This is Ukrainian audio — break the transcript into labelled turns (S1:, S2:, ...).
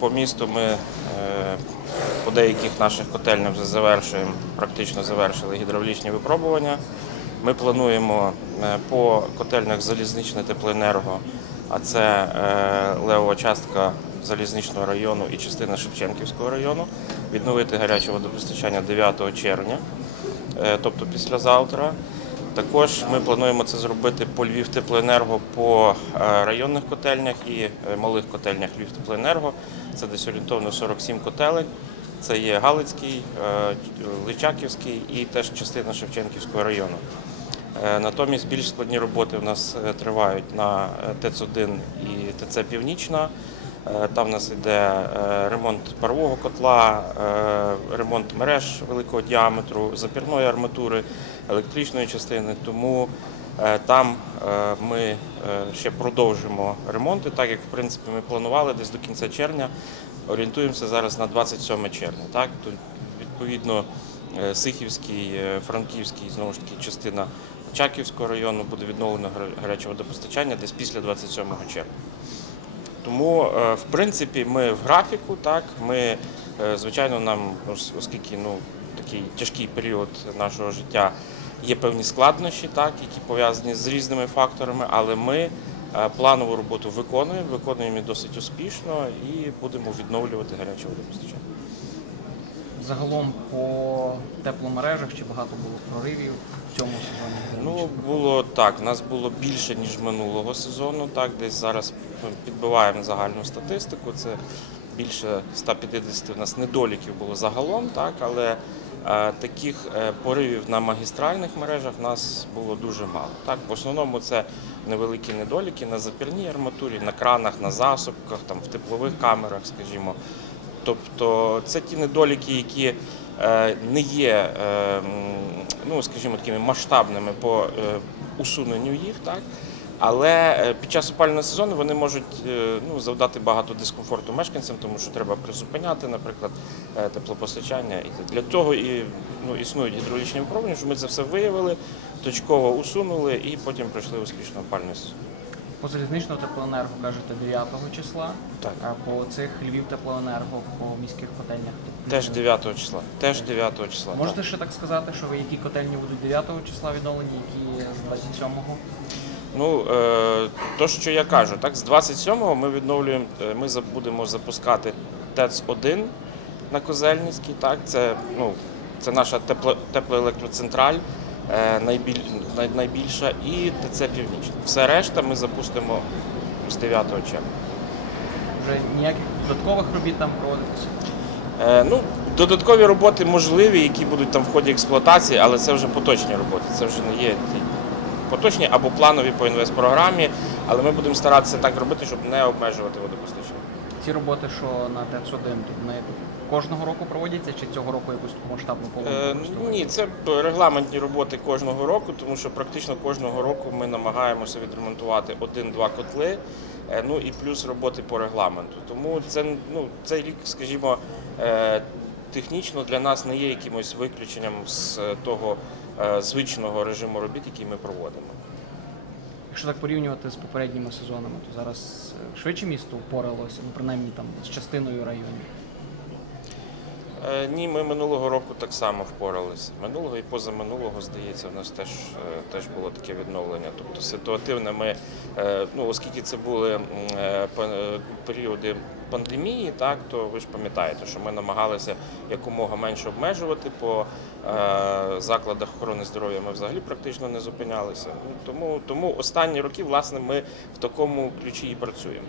S1: по місту ми е, по деяких наших котельнях вже завершуємо, практично завершили гідравлічні випробування. Ми плануємо е, по котельнях залізничне теплоенерго, а це е, левова частка залізничного району і частина Шевченківського району, відновити гаряче водопостачання 9 червня, тобто післязавтра. Також ми плануємо це зробити по Львів Теплоенерго по е, районних котельнях і е, малих котельнях Львів Теплоенерго. Це десь орієнтовно 47 котелень. Це є Галицький, е, Личаківський і теж частина Шевченківського району. Натомість більш складні роботи в нас тривають на е, ТЕЦ-1 і ТЦ Північна. Е, Там в нас йде е, ремонт парового котла, е, ремонт мереж великого діаметру, запірної арматури, електричної частини. Тому там ми ще продовжимо ремонти, так як в принципі ми планували десь до кінця червня. Орієнтуємося зараз на 27 червня. Так? Тут, відповідно, Сихівський, Франківський, знову ж таки, частина Чаківського району буде відновлено гар- гаряче водопостачання десь після 27 червня. Тому, е, в принципі, ми в графіку, так, ми, е, звичайно, нам, оскільки ну, такий тяжкий період нашого життя, є певні складнощі, так, які пов'язані з різними факторами, але ми е, планову роботу виконуємо, виконуємо її досить успішно і будемо відновлювати гаряче водопостачання.
S2: Загалом по тепломережах чи багато було проривів в цьому?
S1: Ну, було так. Нас було більше, ніж минулого сезону. Так, десь зараз підбиваємо загальну статистику. Це більше 150 у нас недоліків було загалом, так, але е, таких е, поривів на магістральних мережах нас було дуже мало. Так, в основному це невеликі недоліки на запірній арматурі, на кранах, на засобках, там, в теплових камерах, скажімо. Тобто це ті недоліки, які не є, е, ну скажімо, такими масштабними по е, усуненню їх, так. Але е, під час опалювального сезону вони можуть е, ну, завдати багато дискомфорту мешканцям, тому що треба призупиняти, наприклад, е, теплопостачання. І для того і ну, існують гідравлічні випробування, що ми це все виявили, точково усунули і потім пройшли успішно опалювальний сезон.
S2: По залізничному теплоенерго кажете 9 числа,
S1: Так.
S2: а по цих Львів теплоенерго по міських котельнях.
S1: Теж 9 числа. Теж 9 числа. так.
S2: Можете ще так сказати, що ви які котельні будуть 9 числа відновлені, які з 27-го?
S1: Ну, е, то, що я кажу, так, з 27-го ми відновлюємо, е, ми будемо запускати ТЕЦ-1 на Козельницькій, так, це, ну, це наша тепло, теплоелектроцентраль, найбільша, і ТЦ Північна. Все решта ми запустимо з 9 червня.
S2: Вже ніяких додаткових робіт там проводитися?
S1: Е, ну, додаткові роботи можливі, які будуть там в ході експлуатації, але це вже поточні роботи. Це вже не є ті поточні або планові по інвестпрограмі, але ми будемо старатися так робити, щоб не обмежувати водопостачання.
S2: Ці роботи, що на ТЕЦ-1, тут вони кожного року проводяться, чи цього року якусь таку масштабну
S1: Е, ні, це регламентні роботи кожного року, тому що практично кожного року ми намагаємося відремонтувати один-два котли, е, ну і плюс роботи по регламенту. Тому це ну цей рік, скажімо, е, технічно для нас не є якимось виключенням з того е, звичного режиму робіт, який ми проводимо.
S2: Якщо так порівнювати з попередніми сезонами, то зараз е, швидше місто впоралося, ну принаймні там з частиною районів.
S1: Е, Ні, ми минулого року так само впоралися. Минулого і позаминулого, здається, в нас теж, е, теж було таке відновлення. Тобто ситуативне ми, ну, оскільки це були е, періоди пандемії, так, то ви ж пам'ятаєте, що ми намагалися якомога менше обмежувати по е, закладах охорони здоров'я. Ми взагалі практично не зупинялися. Ну, Тому, тому останні роки, власне, ми в такому ключі і працюємо.